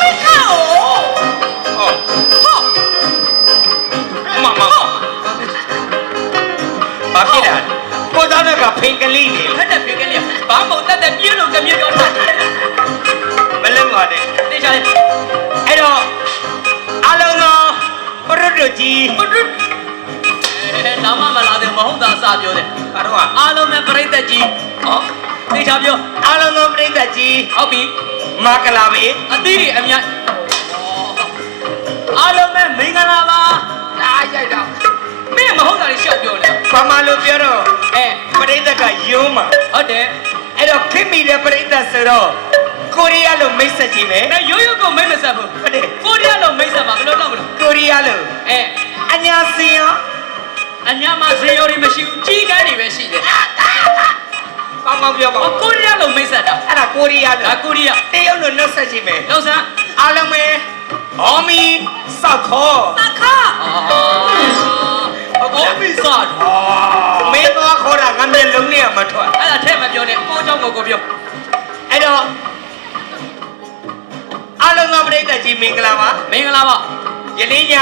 没看哦。哦，好，妈妈，ဘာဖြစ်လဲကိုသားကဖိန်ကလေးနေ 他这别个了，把某蛋蛋别弄个别搞他。 မလုံပါနဲ့ 等一下嘞， အဲ့တော့အားလုံးသောပရုတ်ကြီး 不是，老妈妈拉的没好大啥标的， ဘာတော့ 阿龙们不认得鸡， ဟော 等一下标， အားလုံးသောပရိသတ်ကြီး 好比 မကလာပြီ 阿弟阿面，阿龙们没干啦吧？ အားရိုက်တော့ 没没好大的小标了， ဘာမှလို့ပြောတော့ 哎， ပရိသတ်ကယုံမှာ 好的， အဲ့တော့ခင်မိတဲ့ပရိသတ်ဆိုတော့ကိုရီးယားလိုမိတ်ဆက်ကြည့်မယ် 那悠悠狗没没啥不？ ဟုတ်တယ် ကိုရီးယားလုံးမိတ်ဆက်မှာဘယ်လိုလုပ်မလဲ ကိုရီးယားလို အဲ အညာစင်ရော အညာမှာဇေယောတွေမရှိဘူးကြီးကန်းတွေပဲရှိတယ် ကောင်းကောင်းပြောပါ ဟောကိုရီးယားလုံးမိတ်ဆက်တာ အဲ့ဒါကိုရီးယားလို ဒါကိုရီးယား တရုတ်လိုနှုတ်ဆက်ကြည့်မယ် လောက်စမ်း အားလုံးပဲအော်မီစောက်ခေါ် သခါအော်မီစာတာ မင်းသွားခေါ်တာငါမျက်လုံးနဲ့မထွက် အဲ့ဒါထဲမပြောနဲ့ကိုเจ้าကိုပြော အဲ့တော့အားလုံးသောပရိသတ်ကြီးမင်္ဂလာပါ မင်္ဂလာပါ ယလေးည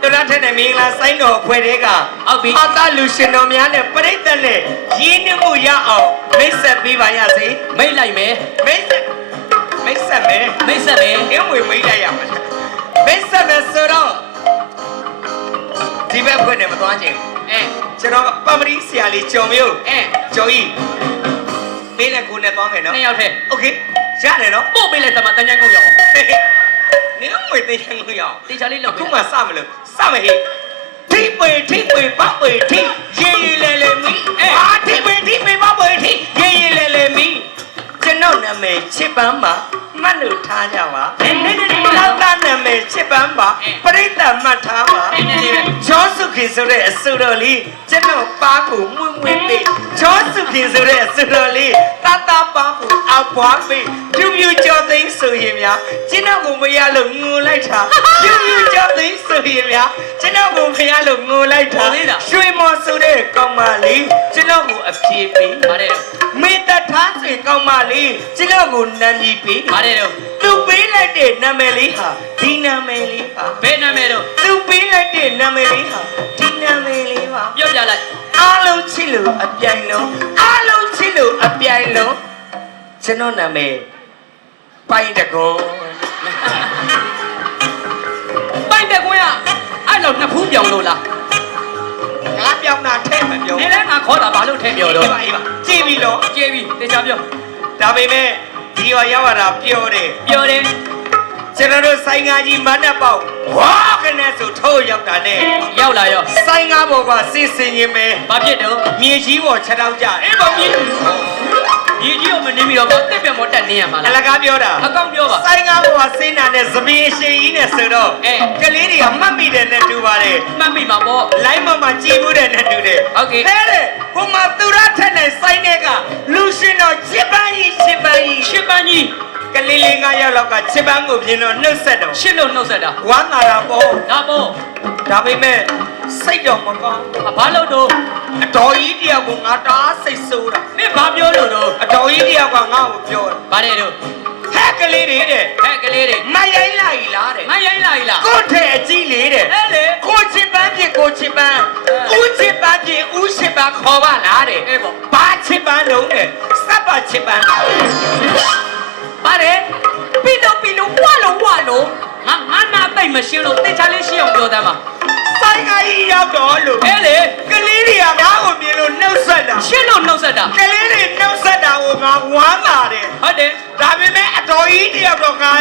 တူရထက်တဲ့မင်္ဂလာစိုင်းတော်ဖွဲ့တဲ့က ဟုတ်ပြီ အာသလူရှင်တော်များနဲ့ပရိသတ်နဲ့ရင်းနှီးမှုရအောင်မိတ်ဆက်ပေးပါရစေ မိတ်လိုက်မယ် မိတ်ဆက်မယ် မိတ်ဆက်မယ် အင်းဝင်မိတ်လိုက်ရမှာမိတ်ဆက်မယ်ဆိုတော့ဒီဘက်ဖွဲ့နေမသွားခြင်း အဲ ကျွန်တော်ပမရီဆရာလေးကျော်မျိုး အဲ ကျော်ကြီးမင်းနဲ့ကိုနဲ့သွားမယ်နော် နှစ်ယောက်ထဲ โอเคရတယ်နော် ပို့ပေးလိုက်သမားတန်းချမ်းကုန်ရအောင် နင်းမွေသိချင်လို့ရအောင် တေချာလေးလုပ် အခုမှစမလို့စမဟေးထိပွေပတ်ပွေထိရေရေလဲလဲမီအာထိပွေပတ်ပွေထိရေရေလဲလဲမီကျွန်တော်နာမည်ချစ်ပန်းပါမှတ်လို့ထားကြပါလောက်သားနာမည်ချစ်ပန်းပါပရိသတ်မှတ်ထားပါချောစုခင်ဆိုတဲ့အစူတော်လေးကျွန်တော်ပါကိုမွေ့မွေ့ပေးချောစုခင်ဆိုတဲ့အစူတော်လေးတတပါကိုအပွားပေးပြူပြူကြောသိန်းဆိုရင်များကျွန်တော်ကိုမရလို့ငိုလိုက်တာပြူပြူကြောသိန်းဆိုရင်များကျွန်တော်ကိုမရလို့ငိုလိုက်တာရွှေမော်ဆိုတဲ့ကောင်မလေးကျွန်တော်ကိုအပြေးပေး ပါတယ် မေတ္တာထားစေကောင်မလေးကျွန်တော်ကိုနာမည်ပေး ပါတယ်တော့ သူပေးလိုက်တဲ့နာမည်လေးဟာဒီနာမည်လေးပါ ဘယ်နာမည်တော့ သူပေးလိုက်တဲ့နာမည်လေးဟာဒီနာမည်လေးပါ ပြောပြလိုက် အားလုံးချစ်လို့အပြိုင်လုံးအားလုံးချစ်လို့အပြိုင်လုံးကျွန်တော်နာမည်ပိုင်တကွန် ပိုင်တဲ့ကွင်းကအဲ့လောက်နှစ်ဖူးပြောင်လို့လား ငါပြောင်းတာထဲမပြော နေလဲငါခေါ်တာဘာလို့ထဲပြောတော့ ပါကြည့်ပြီတော့ ကျေးပြီတေချာပြော ဒါပေမဲ့ဒီရောရောက်လာတာပြောတယ် ပြောတယ် ကျွန်တော်တို့ဆိုင်ငါကြီးမတ်တပ်ပေါက်ဝါကနေဆိုထိုးရောက်တာနဲ့ ရောက်လာရော ဆိုင်ငါဘောကစစ်စင်ရင်ပဲ ဘာဖြစ်တော့ မြေကြီးပေါ်ခြေထောက်ကြ အေးပေါ့မြေကြီးကိုမနေပြီးတော့တက်ပြတ်မတက်နေရမှာ အ လား လကားပြောတာ အကောင့်ပြောပါ ဆိုင်ငါဘောကစင်းနာနဲ့သပင်းရှင်ကြီးနဲ့ဆိုတော့ကလေးတွေကမှတ်မိတယ်နဲ့တူပါတယ် မှတ်မိမှာပေါ့ လိုင်းမမှာကြည်မှုတဲ့နဲ့တူတယ် ဟုတ်ကဲ့ ဟဲ့တဲ့ဟိုမှာသူရထက်နဲ့ဆိုင်တဲ့ကလူရှင်တော်ချစ်ပန်းကြီး ရှစ်ပန်းကြီး ကလေးလေး9ယောက်လောက်ကချစ်ပန်းကိုမြင်တော့နှုတ်ဆက်တော့ ရှစ်လို့နှုတ်ဆက်တာ ဝမ်းသာတာပေါ့ ဒါပေါ့ ဒါပေမဲ့စိတ်တော့မကောင်း ဘာလို့တော့ အတော်ကြီးတယောက်ကငါတအားစိတ်ဆိုးတာ မင်းဘာပြောလို့တော့ အတော်ကြီးတယောက်ကငါ့ကိုပြောတယ် ဘာတဲ့တော့ ဟဲ့ကလေးတွေတဲ့ ဟဲ့ကလေးတွေ မရိုင်းလိုက်လားတဲ့ မရိုင်းလာ ਈ လား ကိုထဲအကြီးလေးတဲ့ အဲ့လေ ကိုချစ်ပန်းဖြစ်ကိုချစ်ပန်းဦးချစ်ပန်းဖြစ်ဦးချစ်ပန်းခေါ်ပါလားတဲ့ အေးပေါ့ ဘာချစ်ပန်းလုံးတဲ့စပ်ပါချစ်ပန်း ပါတယ်ပြီးလို့ဝါလို့ငါနာတိတ်မရှင်းလို့တေချာလေးရှင်းအောင်ပြောသားမှာ ဆိုင်ကကြီးရောက်တော့လို့ အဲ့လေ ကလေးတွေကငါ့ကိုမြင်လို့နှုတ်ဆက်တာ ရှင်းလို့နှုတ်ဆက်တာ ကလေးတွေနှုတ်ဆက်တာကိုငါဝမ်းသာတယ် ဟုတ်တယ် ဒါပေမဲ့အတော်ကြီးတယောက်တော့ငါ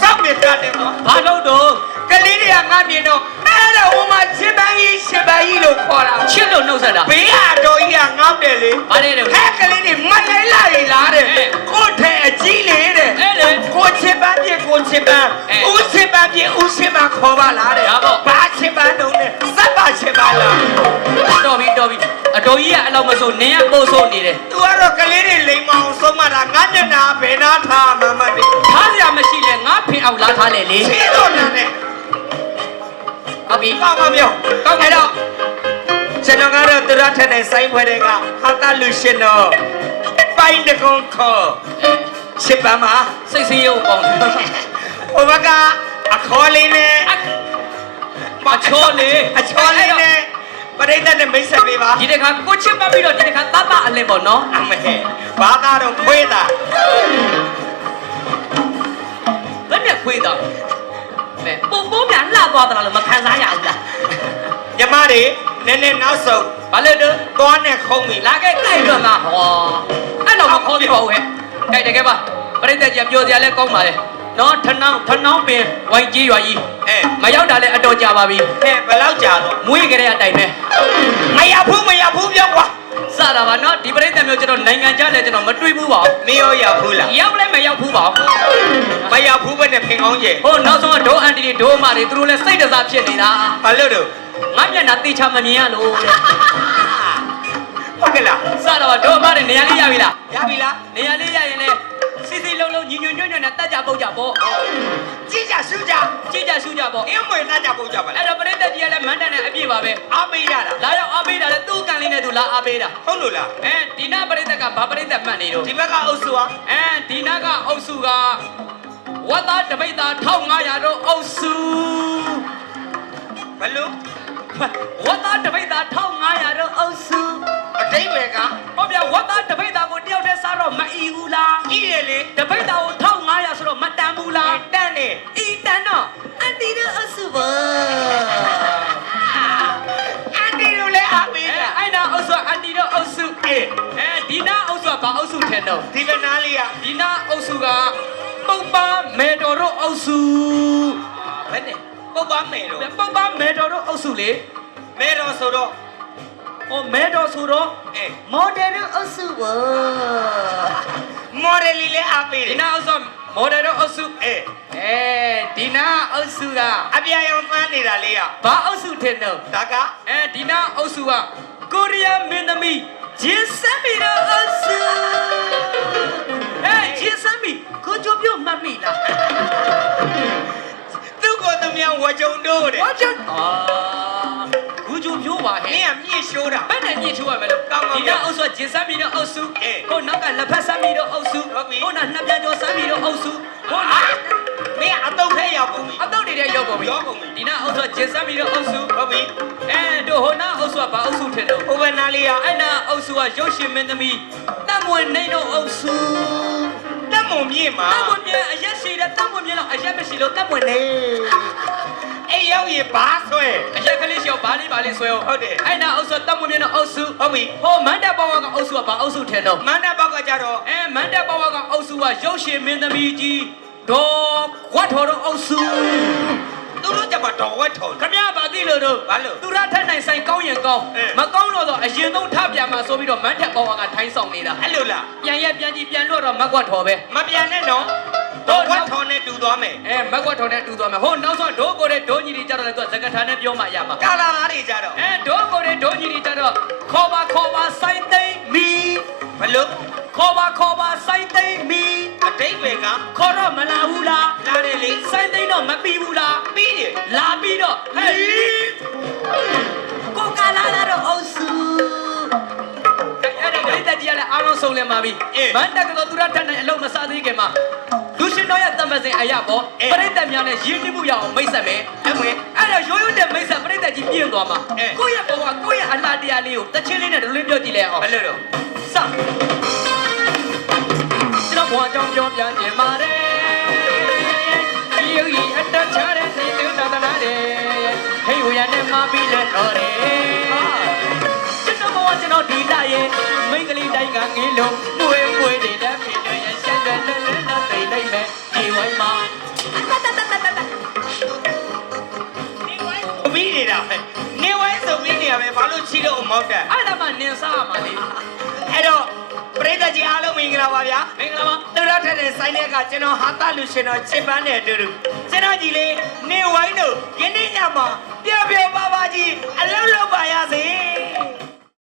စောက်နေတတ်တယ်ပေါ့ ဘာလို့တော့ ကလေးတွေကငါမြင်တော့အဲ့ဒါဟိုမှာချစ်ပန်းကြီးလို့ခေါ်တာ ရှင်းလို့နှုတ်ဆက်တာ ဘေးကအတော်ကြီးကငေါ့တယ်လေ ဘာတဲ့တော့ ဟဲ့ကလေးတွေမရိုင်းလိုက်လားတဲ့ကိုထဲအကြီးလေးတဲ့ အဲ့လေ ကိုချစ်ပန်းပြကိုချစ်ပန်းဦးချစ်ပန်းပြဦးချစ်ပန်းခေါ်ပါလားတဲ့ဘာချစ်ပန်းတုံးနဲ့စပ်ပါချစ်ပါလား တော်ပြီအတော်ကြီးကအလောက်မစိုးနင်းကပို့ဆိုးနေတယ် သူကတော့ကလေးတွေလိမ်မအောင်ဆုံးမတာငါမျက်နှာဘယ်နာထားမှမသိ ထားစရာမရှိလဲငါဖင်အောင်လာထားလေလေ ချီတော့နာနဲ့ ဟုတ်ပြီ ကောင်းပါမြောက်အဲ့တော့ကျွန်တော်ကတော့သူရထက်နဲ့ဆိုင်ဖွဲ့တဲ့ကဟာတာလူရှင်တော်ပိုင်တကွန်ခေါ်ချစ်ပန်းမှာ စိတ်ဆင်းရဲပေါင်းတယ် ဟိုဘက်ကအခေါ်လေးနဲ့ မချောလေ အချောလေးနဲ့ပရိသတ်နဲ့မိတ်ဆက်ပေးပါ ဒီတခါကိုချစ်ပတ်ပြီးတော့ဒီတခါတတ်အလင်းပေါ့နော် အမေဘာသာတော့ခွေးတာ ဘယ်နဲ့ခွေးတော့မဲပုံပြန်လှသွားတာလို့မခံစားရဘူးလား ညီမတွေနည်းနည်းနောက်ဆုံး ဘာလို့တော့ သွားနဲ့ခုံးပြီ လာခဲ့ကြိုက်တော့မှာဟောအဲ့တော့မခေါ်ပြပါဘူးဟဲ့ကြိုက်တယ်ကဲပါပရိသတ်ကြီးပြောစရာလဲကောင်းပါလေနော်ထနောင်းပင်ဝိုင်ကြီးရွာကြီး အဲ မရောက်တာလဲအတော်ကြာပါပြီ ဟဲ့ဘယ်လောက်ကြာတော့ မွေးကြတဲ့အတိုင်းပဲ မရဘူးပြောကွာ စတာပါနော်ဒီပရိသတ်မျိုးကျွန်တော်နိုင်ငံခြားလဲကျွန်တော်မတွေ့ဘူးပါဘူး မရောရောက်ဘူးလား ရောက်လဲမရောက်ဘူးပါဘူး မရောက်ဘူးပဲနဲ့ဖင်ကောင်းကျဲ ဟိုနောက်ဆုံးဒိုးအန်တီတွေဒိုးမတွေသူတို့လဲစိတ်တစားဖြစ်နေတာ ဘာလို့တော့ ငါမျက်နှာတေချာမမြင်ရလို့တဲ့ ဟုတ်ကဲ့လား စတာပါဒိုးမတွေနေရာလေးရပြီလား ရပြီလား နေရာလေးရရင်လဲစီစီလုံးလုံးညီညွတ်ညွတ်နဲ့တက်ကြပုတ်ကြပေါ့ ကြည့်ကြရှုကြ ကြည့်ကြရှုကြပေါ့ အင်းမွေသားကြပုံကြပါလား အဲ့တော့ပရိသတ်ကြီးကလည်းမန်းတန်နဲ့အပြည့်ပါပဲ အားပေးရတာ လာရောက်အားပေးတာလဲသူ့ကန်လေးနဲ့သူလာအားပေးတာ ဟုတ်လို့လား ဒီနာပရိသတ်ကဘာပရိသတ်မှတ်နေတော့ ဒီဘက်ကအုပ်စုဟာ ဒီနာကအုပ်စုကဝတ်သားတပိတ်သား1500တော့အုပ်စု ဘလို့ ဝတ်သားတပိတ်သား1500တော့အုပ်စု အတိတ်ပဲက ဟောဗျာဝတ်သားတပိတ်သားကိုတယောက်တည်းစားတော့မအီဘူးလား ကြည့်ရလေ တပိတ်သားကို1500ဆိုတော့မတန်ဘူးလား တန်းနေ အီတန်တော့အန်တီတို့အုပ်စုပါ အန်တီတို့လည်းအားပေးတာ အဲ့နာအုပ်စုအန်တီတို့အုပ်စု အေး ဒီနာအုပ်စုကဘာအုပ်စုထဲတော့ ဒီဘက်နားလေးက ဒီနာအုပ်စုကပုပ်ပါမေတော်တို့အုပ်စု ဘယ်နဲ့ပုတ်ပါမယ်တော့ ပုပ်ပါမေတော်တို့အုပ်စုလေ မဲတော်ဆိုတော့ ဟိုမေတော်ဆိုတော့ အေး မော်ဒယ်တို့အုပ်စုပါ မော်ဒယ်လေးလည်းအားပေးတ ဒီ ယ် နာအုပ်စုမော်ဒယ်တို့အုပ်စု အေး ဒီနာအုပ်စုကအ ပြာရောင်ပန်းနေတာလေးက ဘာအုပ်စုထဲတော့ ဒါက ဒီနာအုပ်စုကကိုရီးယားမင်းသမီးဂျင်းစမ်မီတို့အုပ်စုဂျင်းစမ်မီကိုကြိုပြုတ်မှတ်မိလား သူ့ကိုယ်သူများဝကြုံတို့တဲ့ ဝါချန်ကိုကြိုပြုတ်ပါဟဲ့ မင်းကမြင့်ရှိုးတာ ဘယ်နဲ့ညှိချိုးရမလဲ ကောင်းကောင်း ဒီနာအုပ်စုဂျင်းစမ်မီတို့အုပ်စု အေး ကိုနောက်ကလက်ဖက်စမ်မီတို့အုပ်စု ဟုတ်ပြီ ကိုနောက်နှစ်ပြန်ကျော်စမ်မီတို့အုပ်စုကို ဟာမင်းအတုတ်ထဲရောက်ကုန်ပြီ အတော့တွေရောက်ကုန်ပြီ ရောက်ကုန်ပြီ ဒီနာအုပ်စုဂျင်းစမ်မီတို့အုပ်စု ဟုတ်ပြီ တို့ဟိုနာအုပ်စုကဘာအုပ်စုထင်တော့ ဟိုဘက်နားလေးက အဲ့နာအုပ်စုကရုပ်ရှင်မင်းသမီးတတ်မွေနေတို့အုပ်စု တက်မုံမြင့်မှာ တတ်မွေမြအရက်ရှိတယ်တတ်မွေမြတော့အရက်မရှိလို့တတ်မွေနေ အေးရောက်ရင်ဘာဆွဲ အရက်ကလေးရှိအောင်ဘာလေးဆွဲအောင် ဟုတ်တယ် အဲ့နာအုပ်စုတတ်မွေမြတော့အုပ်စု ဟုတ်ပြီ ဟိုမန်တပ်ပေါဝါကအုပ်စုကဘာအုပ်စုထင်တော့ မန္တဘောက်ကကြတော့ မန်တပ်ပေါဝါကအုပ်စုကရုပ်ရှင်မင်းသမီးကြီးဒေါ်ခွတ်တော်တို့အုပ်စု သူတို့ကြမှာတော်ဝက်ထော် ခမရပါသိလို့တို့ ဘာလို့ သူရထက်နိုင်ဆိုင်ကောင်းရင်ကောင်း အေး မကောင်းတော့တော့အရင်ဆုံးထပြန်မှာဆိုပြီးတော့မန်တပ်ပေါဝါကထိုင်းဆောင်နေတာ အဲ့လိုလား ပြန်ရက်ပြန်ကြည့်ပြန်လို့တော့မက်ကွက်ထော်ပဲ မပြန်နဲ့နော်တော်ဝက်ထော်နဲ့တူသွားမယ် မက်ကွက်ထော်နဲ့တူသွားမယ်ဟိုနောက်ဆုံးဒိုးကိုတဲ့ဒိုးကြီးတွေကြတော့လည်းသူကစကထာနဲ့ပြောမှရမှာ ကာလာသားတွေကြတော့ ဒိုးကိုတဲ့ဒိုးကြီးတွေကြတော့ခေါ်ပါစိုင်းသိမ့်မီ ဘလို့ ခေါ်ပါစိုင်းသိမ့်မီ အတိတ်ပဲက ခေါ်တော့မလာဘူးလား လာတယ်လေ စိုင်းသိမ့်တော့မပြီးဘူးလား ပြီးတယ် လာပြီးတော့ဟေးကိုကလာတော့အုပ်စုအဲ့ဒါပြည်သက်ကြီးကလည်းအားလုံးဆုံးလင်ပါပြီမန်တကတော့သူရထက်နိုင်အလုံးမစားသေးခင်မှာလူရှင်တော်ရဲ့တမန်စင်အရာပေါ့ပရိသတ်များနဲ့ရင်းနှီးမှုရအောင်မိတ်ဆက်မယ် အမေ အဲ့တော့ရိုးရိုးတဲ့မိတ်ဆက်ပရိသတ်ကြီးပြင်းသွားမှာကိုယ့်ရဲ့ဘဝကိုယ့်ရဲ့အလားတရားလေးကိုတချင်းလေးနဲ့ဒလွင်းပြောကြည့်လိုက်အောင် ဘလို့တော့ စကျွန်တော်ဘဝကြောင့်ပြောပြခြင်းပါတယ်ဒီယူကြီးအတချတဲ့နေသူတသနာတဲ့ဟေးဝရနဲ့မပြီးလက်တော်တယ်ကျွန်တော်ဘဝကျွန်တော်ဒီလာရဲ့မိန်းကလေးတိုင်းကငေးလုံးပွေပွေတွေတက်ပြီးတော့ရရှက်တဲ့နဲ့တော့တိတ်လိုက်မယ်ဒီဝိုင်းမှာ ပြီးနေတာပဲနေဝိုင်းဆိုပြီးနေရပဲဘာလို့ချီလို့မောက်တက် အဲ့ဒါမှနင်စားရမှာလေ အဲ့တော့ပရိသတ်ကြီးအားလုံးမင်္ဂလာပါဗျာ မင်္ဂလာပါ သူရထက်တဲ့ဆိုင်တဲ့ကကျွန်တော်ဟာတလူရှင်တော်ချစ်ပန်းတဲ့အတူတူကျွန်တော်ကြီးလေးနေဝိုင်းတို့ယနေ့ညမှာပြပြပါပါကြီးအလုံးလုံးပါရစေ